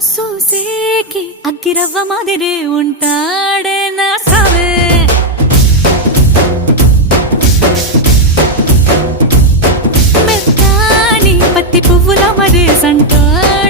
చూసేకి అగ్గిరవ్వ మాదిరి ఉంటాడే నా సావే మెత్తాని పత్తి పువ్వుల మరి సంటోడే